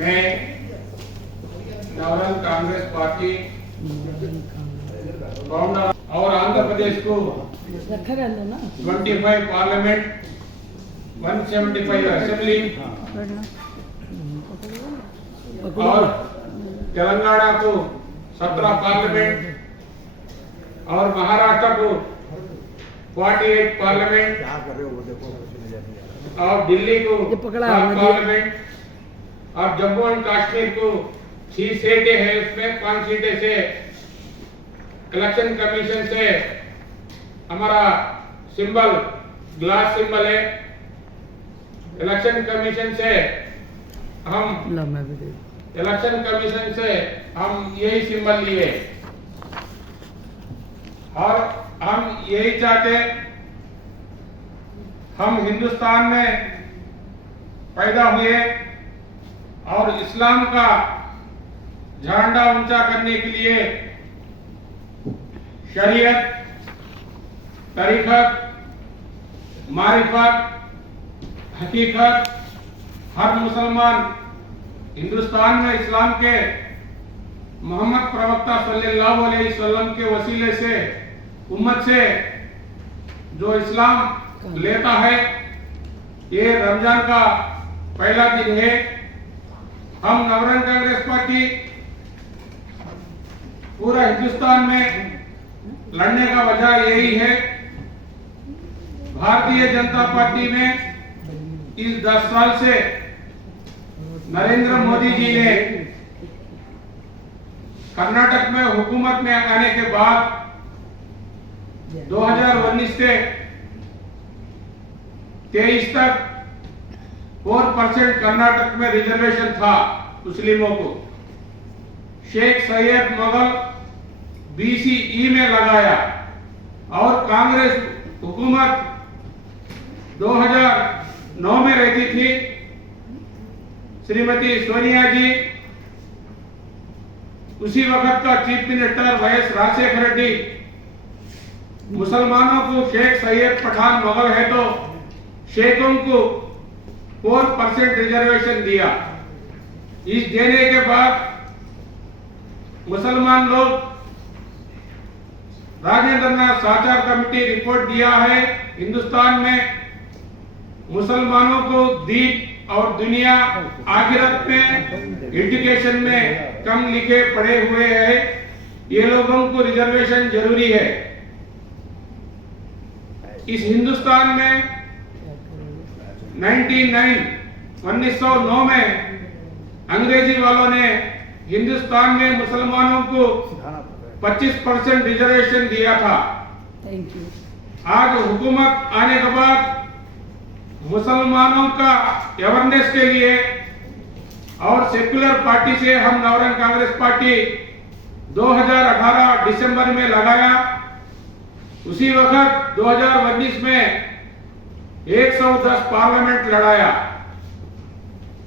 मैं Navrang Congress party founder और आंध्र प्रदेश को 25 पार्लियामेंट 175 असेंबली और तेलंगाना को 17 पार्लियामेंट और महाराष्ट्र को 48 पार्लियामेंट और दिल्ली को 7 पार्लियामेंट और जम्मू एंड कश्मीर को 6 सीटें हैं, उसमें 5 सीटें से इलेक्शन कमीशन से हमारा सिंबल ग्लास सिंबल है। इलेक्शन कमीशन से हम यही सिंबल लिए और हम यही चाहते, हम हिंदुस्तान में पैदा हुए और इस्लाम का झंडा ऊंचा करने के लिए शरीयत, तरीक़त, मारिफत, हकीकत, हर मुसलमान हिंदुस्तान में इस्लाम के मोहम्मद प्रवक्ता सल्लल्लाहु अलैहि वसल्लम के वसीले से उम्मत से जो इस्लाम लेता है, ये रमजान का पहला दिन है। हम नवरंग कांग्रेस पार्टी पूरा हिंदुस्तान में लड़ने का वजह यही है। भारतीय जनता पार्टी में इस 10 साल से नरेंद्र मोदी जी ने कर्नाटक में हुकूमत में आने के बाद 2019 से 23 तक 4% कर्नाटक में रिजर्वेशन था मुस्लिमों को। शेख सैयद मुगल BCE में लगाया और कांग्रेस हुकूमत 2009 में रहती थी। श्रीमती सोनिया जी उसी वक्त का chief minister YS Rajasekhara Reddy मुसलमानों को शेख सैयद पठान मुगल है तो शेखों को 4% रिजर्वेशन दिया। इस देने के बाद मुसलमान लोग राजेंद्र नाथ साचार कमेटी रिपोर्ट दिया है, हिंदुस्तान में मुसलमानों को दीन और दुनिया आखिरत में एजुकेशन में कम लिखे पढ़े हुए हैं, ये लोगों को रिजर्वेशन जरूरी है। इस हिंदुस्तान में 1909 में अंग्रेजी वालों ने हिंदुस्तान में मुसलमानों को 25% रिजर्वेशन दिया था। आज हुकूमत आने के बाद मुसलमानों का अवेयरनेस के लिए और सेक्युलर पार्टी से हम नवरंग कांग्रेस पार्टी 2018 दिसंबर में लगाया। उसी वक्त 2019 में 110 पार्लियामेंट लड़ाया।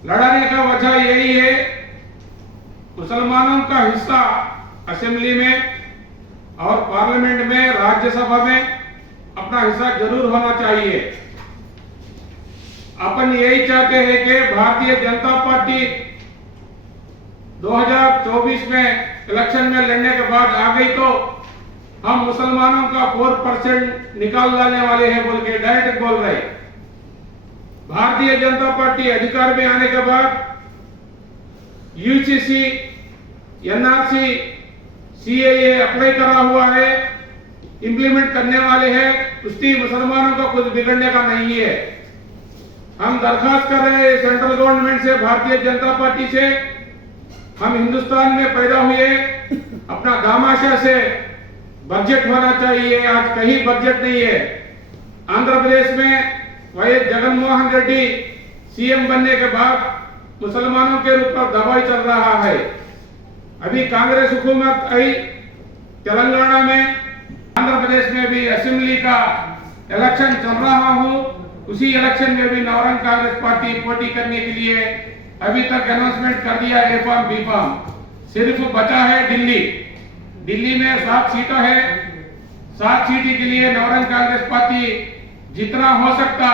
लड़ाने का वजह यही है, मुसलमानों का हिस्सा असेंबली में और पार्लियामेंट में, राज्यसभा में अपना हिस्सा जरूर होना चाहिए। अपन यही चाहते हैं कि भारतीय जनता पार्टी 2024 में इलेक्शन में लड़ने के बाद आ गई तो हम मुसलमानों का 4% निकाल डालने वाले हैं बोल के डायरेक्ट बोल रहे। भारतीय जनता पार्टी अधिकार में आने के बाद UCC, NRC, CAA अप्लाई करा हुआ है, इंप्लीमेंट करने वाले हैं। उसकी मुसलमानों का कुछ बिगड़ने का नहीं है। हम दरखास्त कर रहे हैं सेंट्रल गवर्नमेंट से, भारतीय जनता पार्टी से, हम हिंदुस्तान में पैदा हुए, अपना दामाशा से बजट होना चाहिए। आज कहीं बजट नहीं है। आंध्र प्रदेश में YS जगनमोहन रेड्डी CM बनने के बाद मुसलमानों के ऊपर दबाव चल रहा है। अभी कांग्रेस हुकूमत आई तेलंगाना में, आंध्र प्रदेश में भी असेंबली का इलेक्शन चल रहा हूँ। उसी इलेक्शन में भी नवरंग कांग्रेस पार्टी पोटी करने के लिए अभी तक अनाउंसमेंट कर दिया A फॉर्म B फॉर्म। सिर्फ बचा है दिल्ली। दिल्ली में 7 सीटें हैं। 7 सीट के लिए नवरंग कांग्रेस पार्टी जितना हो सकता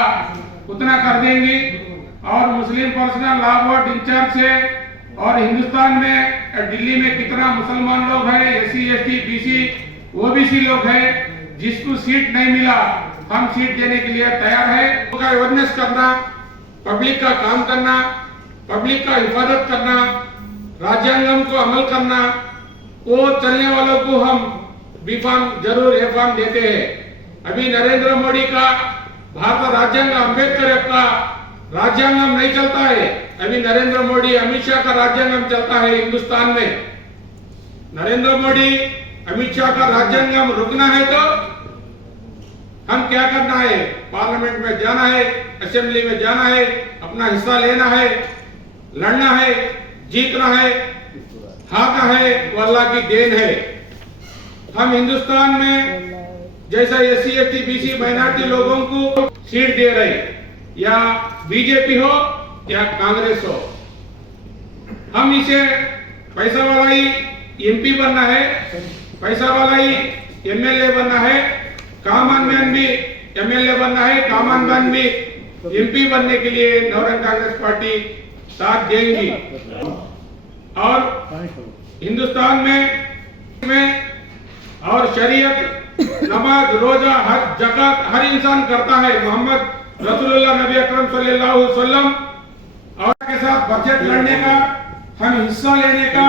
उतना कर देंगी और मुस्लिम पर्सनल लॉ बोर्ड इंचार्ज से और हिंदुस्तान में दिल्ली में कितना मुसलमान लोग हैं, एससी एसटी बीसी ओबीसी लोग हैं, जिसको सीट नहीं मिला हम सीट देने के लिए तैयार है। उनका अवेयरनेस करना, पब्लिक का काम करना, पब्लिक का हिफाजत करना, राज्यांगम को अमल करना, वो चलने वालों को हम बी फार्म जरूर ए फार्म देते हैं। अभी नरेंद्र मोदी का भारत राज्यांग अम्बेडकर का राज्यांगम नहीं चलता है, अभी नरेंद्र मोदी अमित शाह का राज्यांगम चलता है हिंदुस्तान में। नरेंद्र मोदी अमित शाह का राज्यांगम रुकना है तो हम क्या करना है, पार्लियामेंट में जाना है, असेंबली में जाना है, अपना हिस्सा लेना है, लड़ना है, जीतना है, हारना है, वो अल्लाह की देन है। हम हिंदुस्तान में जैसा एससी एसटी बीसी माइनॉरिटी लोगों को सीट दे रहे, या बीजेपी हो या कांग्रेस हो, हम इसे पैसा वाला ही एमपी बनना है, पैसा वाला ही एमएलए बनना है, कॉमन मैन भी एमएलए बनना है, कॉमन मैन भी एमपी बनने के लिए नवरंग कांग्रेस पार्टी साथ देंगी। और हिंदुस्तान में और शरीयत, नमाज, रोजा हर जगह हर इंसान करता है। मोहम्मद रसूलुल्लाह नबी अकरम सल्लल्लाहु अलैहि वसल्लम और के साथ बजट लड़ने का, हम हिस्सा लेने का,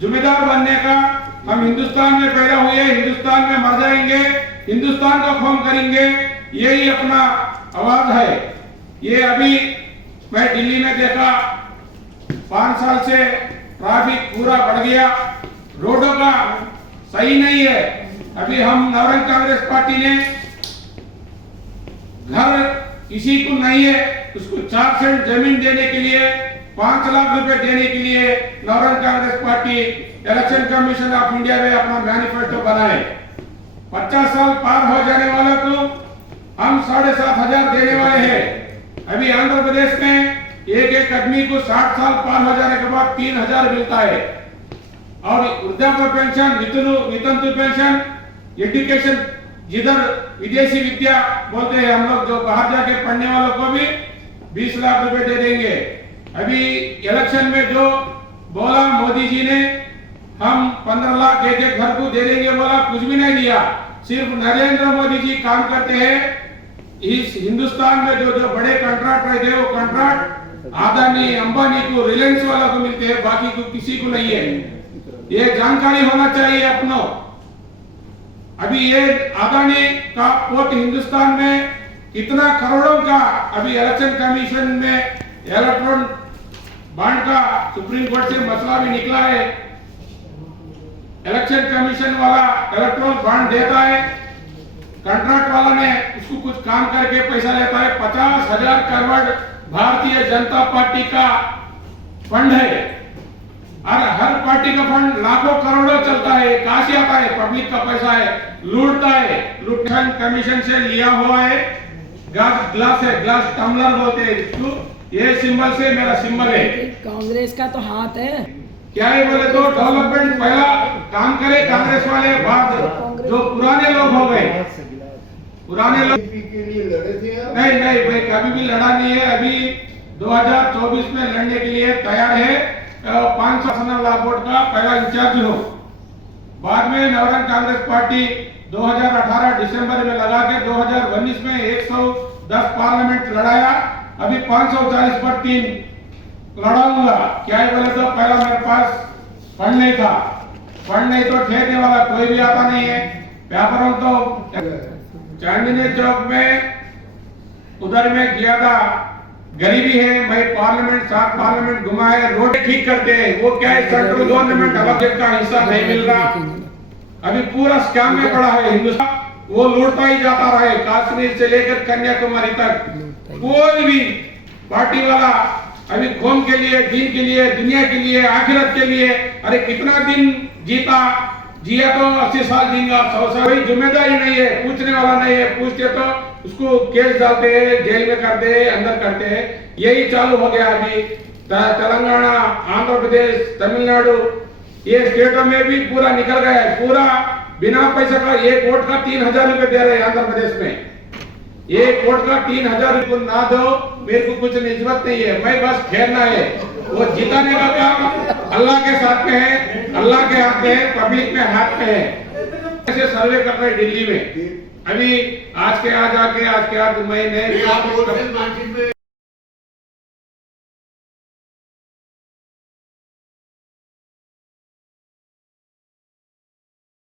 जिम्मेदार बनने का, हम हिंदुस्तान में पैदा हुए, हिंदुस्तान में मर जाएंगे, हिंदुस्तान का कौम करेंगे, यही अपना आवाज है। ये अभी मैं दिल्ली में देखा 5 साल से ट्रैफिक पूरा बढ़ गया, रोडों का सही नहीं है। अभी हम नवरंग कांग्रेस पार्टी ने घर किसी को नहीं है उसको 4 सेंट जमीन देने के लिए 5 लाख रुपए देने के लिए Navrang Congress party election commission of India में अपना मैनिफेस्टो बनाए। 50 साल पार हो जाने वालों को हम 7,500 देने वाले हैं। अभी आंध्र प्रदेश में एक आदमी को 60 साल पार हो जाने के बाद 3,000 मिलता है। और वृद्धाप्य पेंशन, वितंतु पेंशन, एजुकेशन, जिधर विदेशी विद्या बोलते हैं हम लोग, जो बाहर जाके पढ़ने वालों को भी 20 लाख रुपए दे देंगे। अभी इलेक्शन में जो बोला मोदी जी ने, हम 15 लाख एक घर को दे देंगे, बोला, कुछ भी नहीं दिया। सिर्फ नरेंद्र मोदी जी काम करते हैं। इस हिंदुस्तान में जो बड़े कॉन्ट्रैक्ट रहते हैं, वो कॉन्ट्रैक्ट अदानी, अंबानी को, रिलायंस वाला को मिलते हैं, बाकी को किसी को नहीं है। ये जानकारी होना चाहिए अपनों। अभी ये अदानी का पोर्ट हिंदुस्तान में कितना करोड़ों का अभी इलेक्शन कमीशन में इलेक्ट्रॉन बॉन्ड का सुप्रीम कोर्ट से मसला भी निकला है। इलेक्शन कमीशन वाला इलेक्ट्रॉन बॉन्ड देता है, कॉन्ट्रैक्ट वाला ने उसको कुछ काम करके पैसा लेता है। 50,000 करोड़ भारतीय जनता पार्टी का फंड है और हर पार्टी का फंड लाखों करोड़ों चलता है। कहां से आता है? पब्लिक का पैसा है, लूटता है। लूटन कमीशन से लिया हुआ है। ग्लास है, ग्लास टम्बलर बोलते हैं इसको। ये सिंबल से मेरा सिंबल है। कांग्रेस का तो हाथ है। क्या है बोले तो डेवलपमेंट पहला काम करे कांग्रेस वाले, बाद जो पुराने लोग हो गए, पुराने लोग के लिए लड़े थे। नहीं भाई, कभी भी लड़ा नहीं है। अभी 2024 में लड़ने के लिए तैयार है। 500 लापोर्ट का पहला इंचार्ज हो। बाद में नवरंग कांग्रेस पार्टी 2018 दिसंबर में लगा के 2019 में 110 पार्लियामेंट लड़ाया। अभी 540 पर 3 लड़ाऊंगा। क्या है बोले तो पहला मेरे पास फंड नहीं था। फंड नहीं तो ठेकने वाला कोई भी आता नहीं है। व्यापारों तो चांदनी चौक में उधर में गया था, गरीबी है। मैं पार्लियामेंट 7 पार्लियामेंट घुमा है, रोड ठीक करते हैं। वो क्या है, सेंट्रल गवर्नमेंट बजट का हिस्सा नहीं मिल रहा। अभी पूरा स्कैम में पड़ा है हिंदुस्तान। वो लूटता ही जाता रहा है, कश्मीर से लेकर कन्याकुमारी तक। कोई भी पार्टी वाला अभी कौम के लिए, दीन के लिए, दुनिया के लिए, आखिरत के लिए, अरे कितना दिन जिया तो 80 साल जीगा, 100 साल। कोई जिम्मेदारी नहीं है, पूछने वाला नहीं है। पूछते तो उसको केस डालते हैं, जेल में करते हैं, अंदर करते हैं। यही चालू हो गया अभी तेलंगाना, आंध्र प्रदेश, तमिलनाडु, ये स्टेटों में भी पूरा निकल गया है। पूरा बिना पैसा का 1 वोट का 3,000 रुपए दे रहे हैं आंध्र प्रदेश में। 1 वोट का 3,000 रुपए ना दो, मेरे को कुछ निस्बत नहीं है। मैं बस खेलना है। वो जिताने का काम अल्लाह के साथ में है, अल्लाह के हाथ में है, पब्लिक में हाथ में है। ऐसे सर्वे कर रहे दिल्ली में अभी आज के आज आके आज के आज महीने